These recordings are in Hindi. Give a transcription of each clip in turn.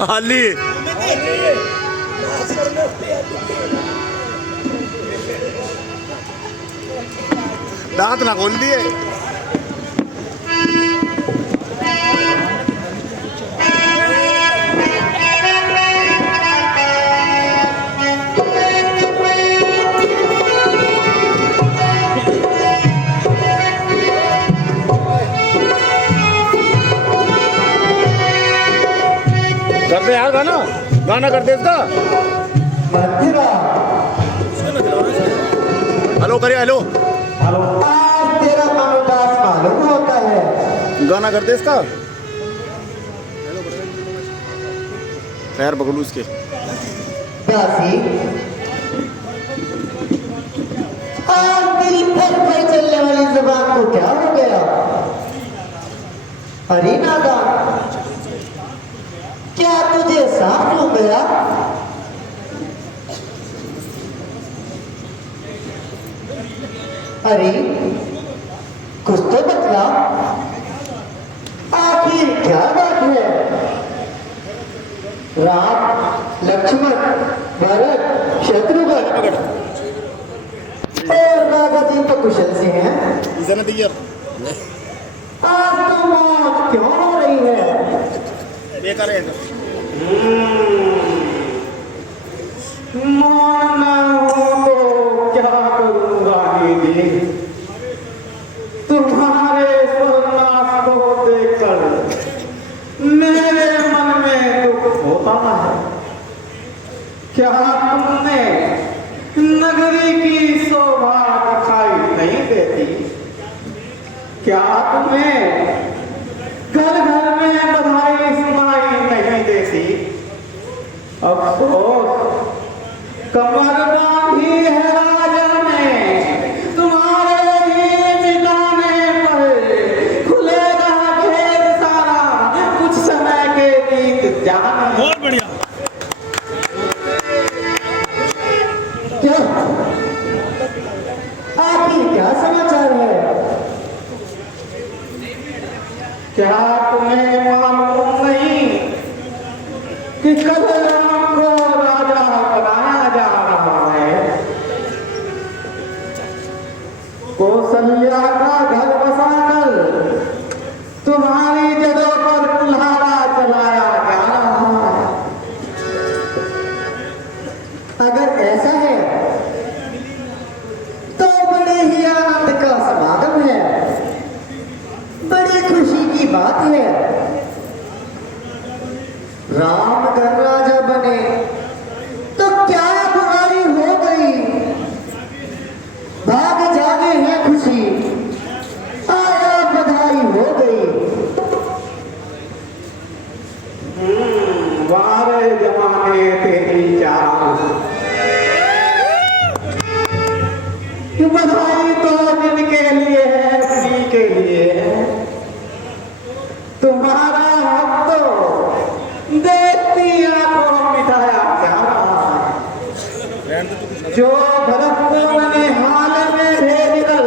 हाली दांत ना खोल दिए। करते यार गाना गाना करते इसका। हेलो करिए हेलो हेलो। आज तेरा मन उदास मालूम होता है। गाना करते इसका। पैर पकड़ू इसके। दासी आज तेरी पर चलने वाली जुबान को क्या हो गया? अरे नादान, क्या तुझे सांप हो गया? अरे कुछ तो बतला, आखिर क्या बात है? राम लक्ष्मण भरत शत्रुघ्न और राजा जी तो कुशल से हैं। आज तो मौत क्यों हो रही है? बेकार है माना हो तो क्या करूंगा दीदी, तुम्हारे स्वर्णास को देखकर मेरे मन में दुख होता है। क्या तुमने नगरी की शोभा दिखाई नहीं देती? क्या तुम्हें घर घर में बधाई सुनाई नहीं देती? अफसोस कमर बांधी है राजा ने, तुम्हारे दिल मिटाने पर खुलेगा भेद सारा, कुछ समय के बीत जाने। बहुत बढ़िया। क्या आखिर क्या समाचार है? क्या तुम्हें मालूम नहीं कि कल राम को राजा बनाया जा रहा है? कौशल्या का घर बसाकर तुम्हारी जगह पर कुल्हाड़ा चलाया जा रहा है। अगर ऐसा है तो बड़े ही आनंद का समागम है, बड़ी खुशी की बात है। राम अगर राजा बने तो क्या बुराई हो गई? भाग जागे हैं खुशी, आया बधाई हो गई। वारे जमाने तेरी चाल, बधाई तो जिनके लिए है उन्हीं के लिए है। तुम्हारा हक तो देखती आंखों मिटाया जा रहा है। जो भरतपुर ने हाल में भेजकर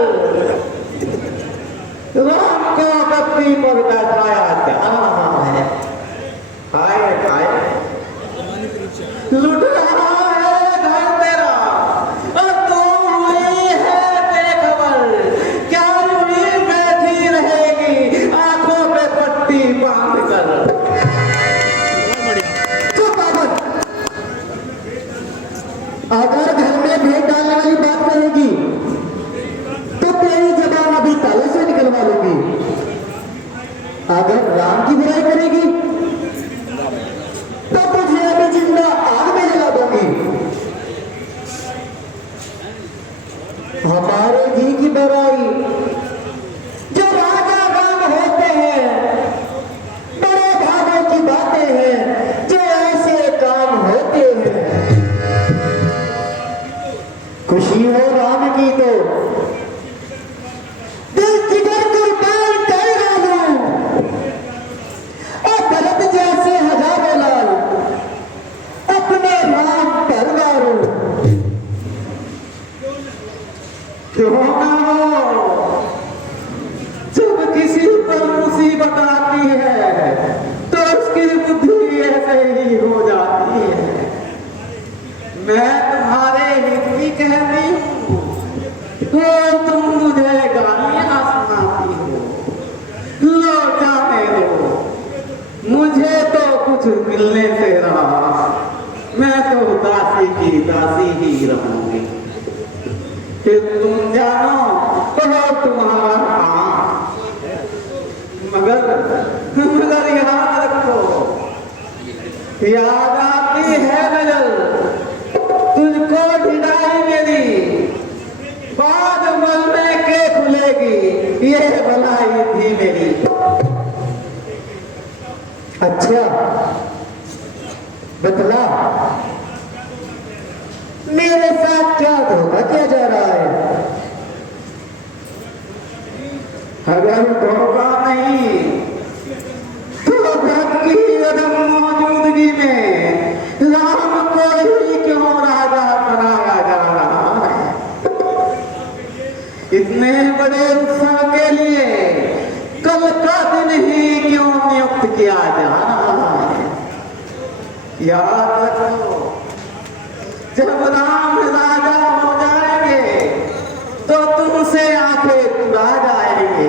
राम को गद्दी पर बैठाया जा रहा है। हाय हाय लुट रहा है घर तेरा और तू हुई है बेखबर। क्या जुड़ी बैठी रहेगी आंखों पे पट्टी बांध कर? अगर घर में भेद डालने वाली बात करेगी तो तेरी जबान अभी ताले से निकलवा लूंगी। अगर राम की बुराई करेगी तो तुझे अभी जिंदा आग में जला दूंगी। हमारे जी की बुराई जो राजा राम होते हैं, बड़े भागों की बातें हैं जो ऐसे काम होते हैं। खुशी हो राम की तो दिल जिगर कुर्बान कर डालूं, और भरत जैसे हजारों लाल अपने राम पर मारूं। क्यों ना हो जब किसी पर मुसीबत आती है तो उसकी बुद्धि ऐसे ही मिलने से रहा, मैं तो दासी की दासी ही रहूंगी। कि तुम जानो तो तुम्हारा हाँ, मगर याद रखो, याद आती है नजर तुझको ढिलाई मेरी, बाद मरने के खुलेगी ये भलाई थी मेरी। अच्छा बतला, मेरे साथ क्या धोखा किया जा रहा है? अगर धोखा नहीं तो भक्त की अदम मौजूदगी में राम को ही क्यों राजा बनाया जा रहा है? इतने बड़े उत्सव के लिए कल का दिन ही क्यों नियुक्त किया जा रहा है? याद रखो, जब राम राजा हो जाएंगे तो तुमसे आंखें चुरा जाएंगे।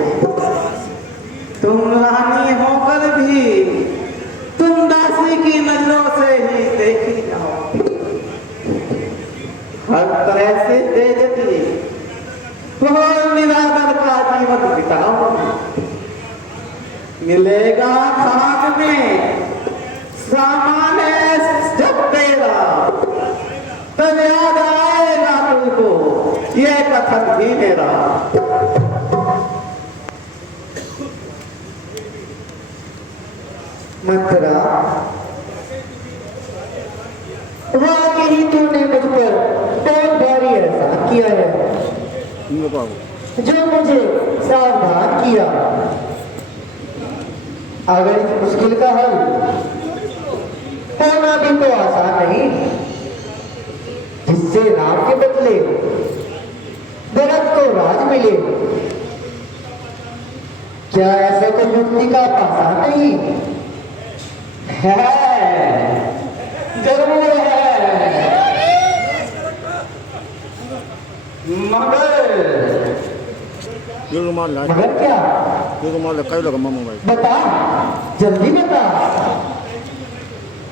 तुम रानी होकर भी तुम दासी की नजरों से ही देखी जाओ। हर तरह से बेइज्जती और निरादर का जीवन बिताओ। मिलेगा खाक में सामान जब तेरा, तब याद आएगा तुमको ये कथन भी मेरा। मंत्रा, वाकई तूने मुझ पर बहुत भारी एहसान किया है, जो मुझे सावधान किया। अगर इस मुश्किल का हल होना भी तो आसान नहीं, जिससे राम के बदले भरत को राज मिले। क्या ऐसा तो युक्ति का आसान नहीं है? जरूर है, मगर क्या? बता, जल्दी बता।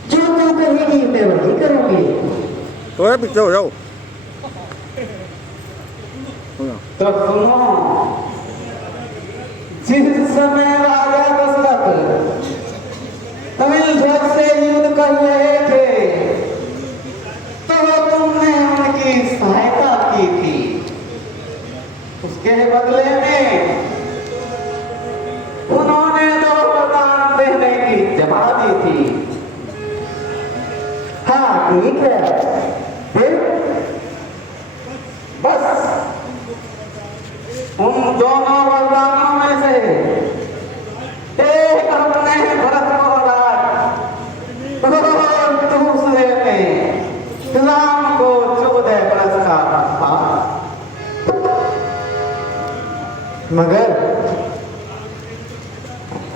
जो तू कहेगी मैं वही करूंगी। तो पीछे हो जाओ। तो सुनो, जिस समय राजा दशरथ तमिल ध्वज से युद्ध कर रहे थे तो तुमने उनकी सहायता की थी। उसके बदले में उन्होंने दो वरदान देने की जमा दी थी। हाँ ठीक है, फिर बस उन दोनों वरदानों में से एक अपने भरत को राज और दूसरे में राम को 14 वर्ष का वनवास। मगर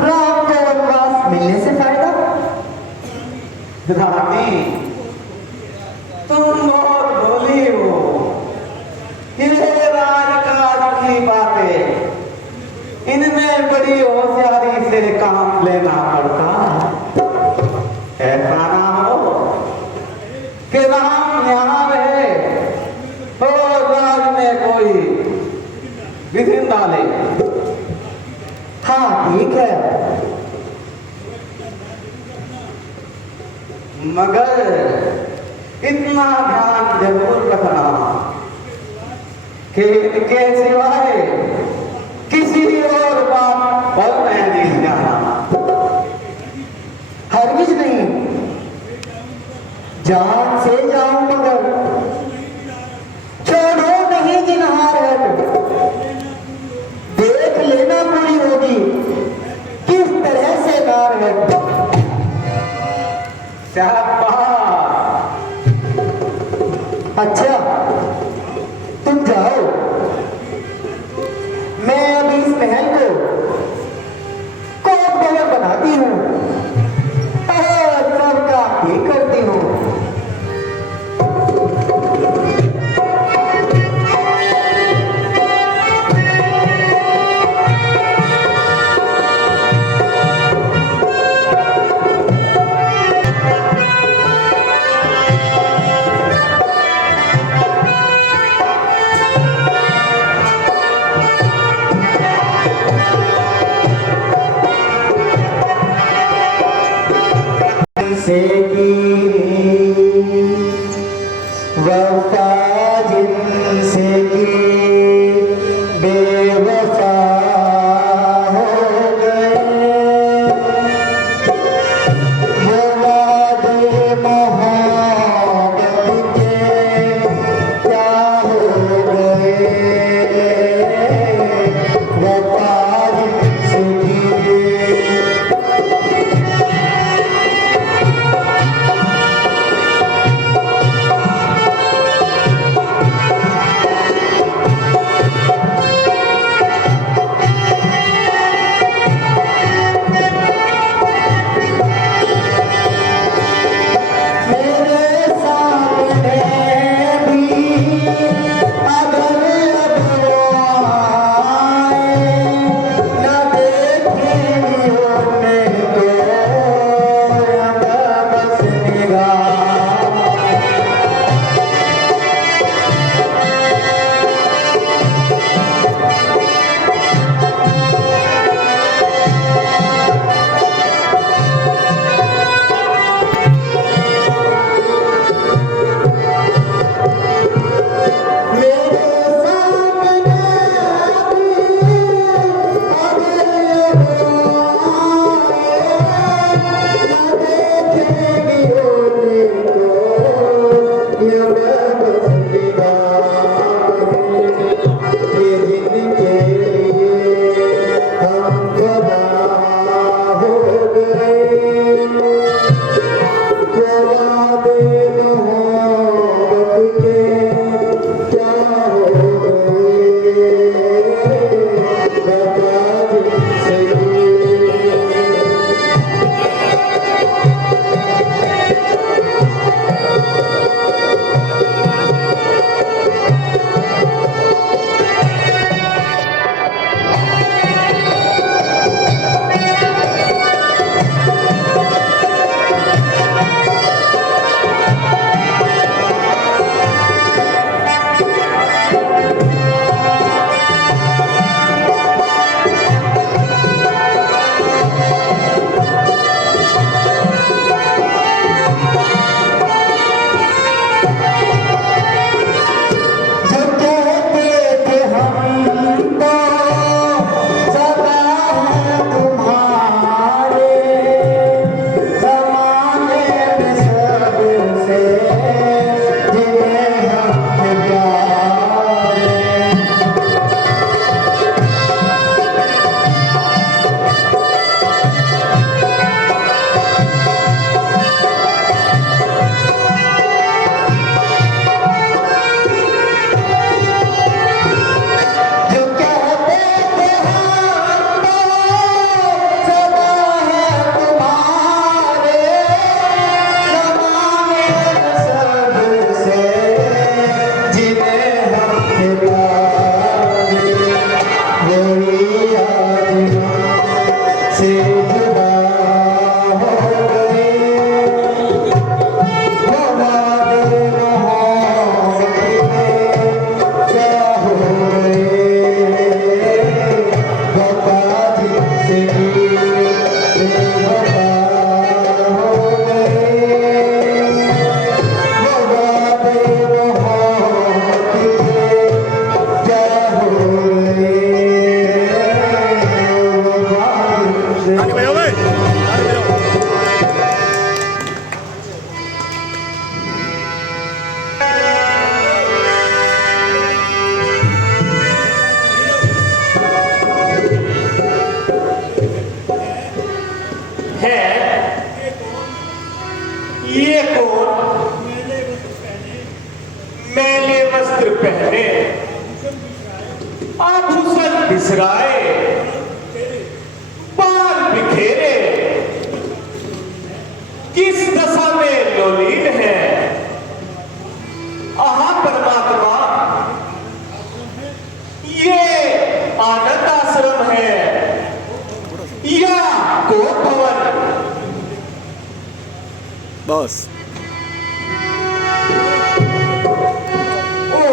राम को वनवास मिलने से फायदा? रानी, तुम बहुत भोली हो। ये राजकाज की बातें, इनमें बड़ी होशियारी से काम लेना पड़ता है। ऐसा ना हो कि राम यहाँ रहे और राज में कोई विघ्न डाले। हाँ ठीक है, मगर इतना ध्यान जरूर रखना कि इनके सिवाय किसी और बात पर मैं नहीं जाना। हरगिज नहीं, जान से जाऊं मगर छोड़ो नहीं जिन्हार है। देख लेना पूरी होगी किस तरह से नार है। अच्छा तुम जाओ, मैं अभी इस महल को कोट भवन बनाती हूँ और सब काम भी करती हूँ। लोलीन है। आहा परमात्मा, ये आनंद आश्रम है या गोप भवन? बस ओ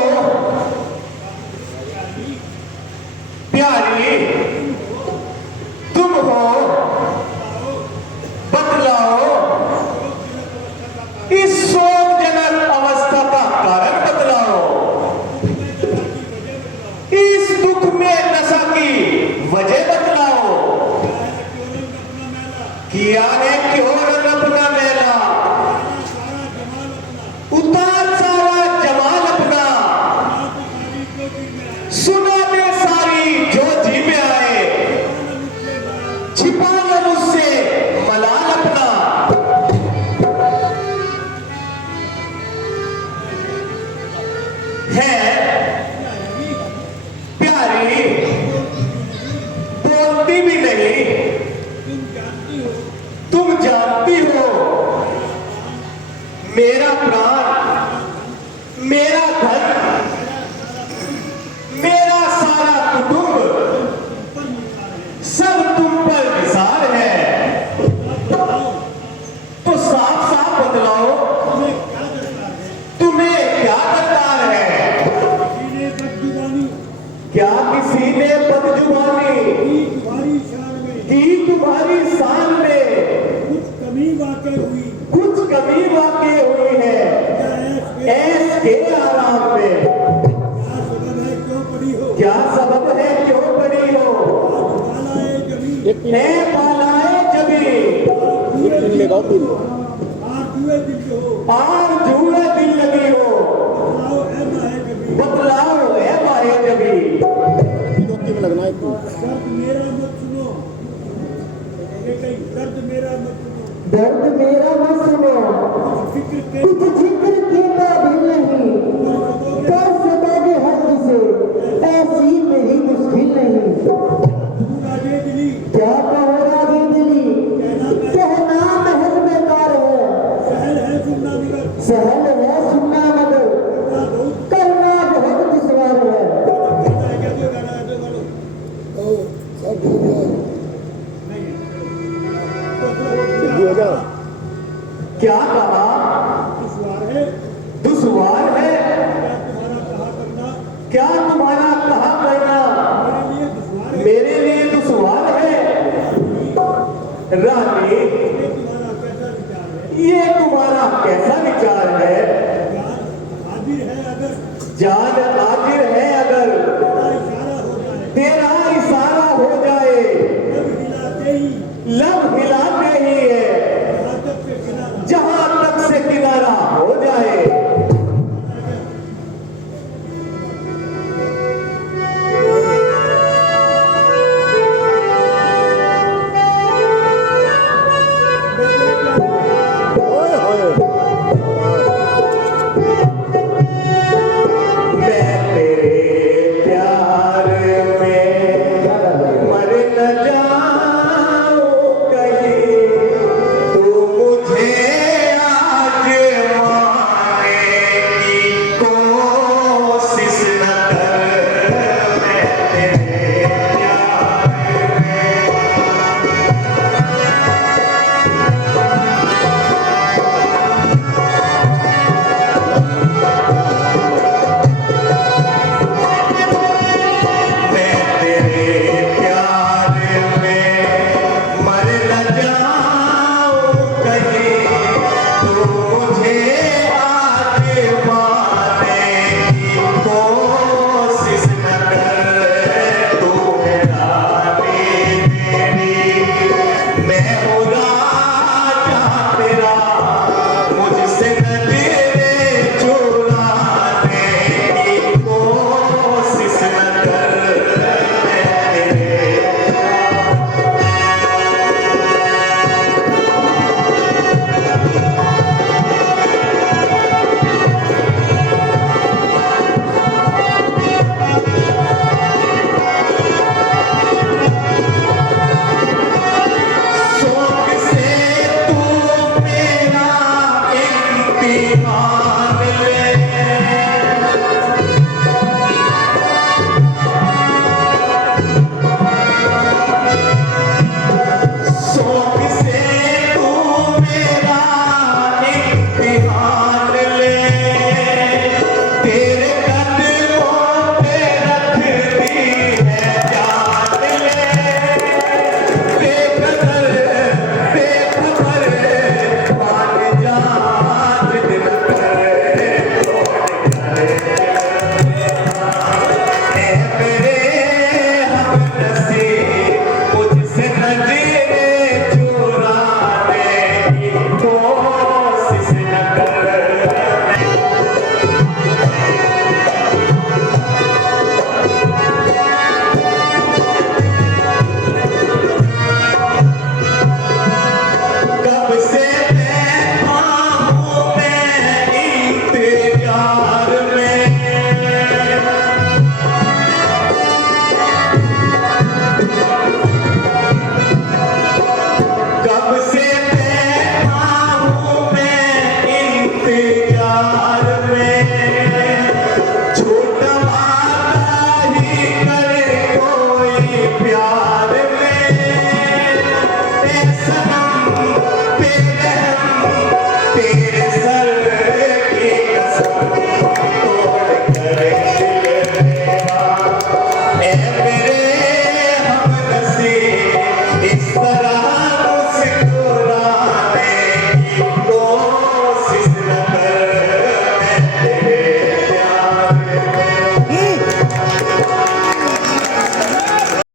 प्यारी, तुम हो, बतलाओ इस शोकजनक अवस्था का कारण बतलाओ। इस दुख में नशा की वजह बतलाओ। किया ने क्यों रंग अपना मेला, उतार सारा जमाल अपना, सुना दे सारी जो जी में आए, छिपा ले मुझसे मलाल अपना। है प्यारी, बोलती भी नहीं, तुम जानती हो मेरा प्राण, मेरा धन, मेरा सारा कुटुंब सब तुम पर निसार है। तो साफ साफ बतलाओ तुम्हें क्या दरकार है? क्या किसी ने बदजुबानी की तुम्हारी शान में कुछ कमी वाकई हुई है? ऐश के आराम में क्या सबब है क्यों पड़ी हो? है पालाए जबी पार जुए दिल लगी हो, बतलाओ है माए जबी। लगना है दर्द मेरा मत सुनो, दर्द मेरा मत सुनो, कुछ जिक्र के काबिल नहीं, कर सकोगे हद से ऐसी मेरी मुश्किल नहीं। क्या कहो राजे दिली, कहना महल बेकार है, सहल है सुनना मगर, करना बहुत दुश्वार है। क्या कहा? दुश्वार है। क्या तुम्हारा कहा करना मेरे लिए दुश्वार है? रानी, ये तुम्हारा कैसा विचार है? जान हाजिर है अगर तेरा इशारा हो जाए, लब हिला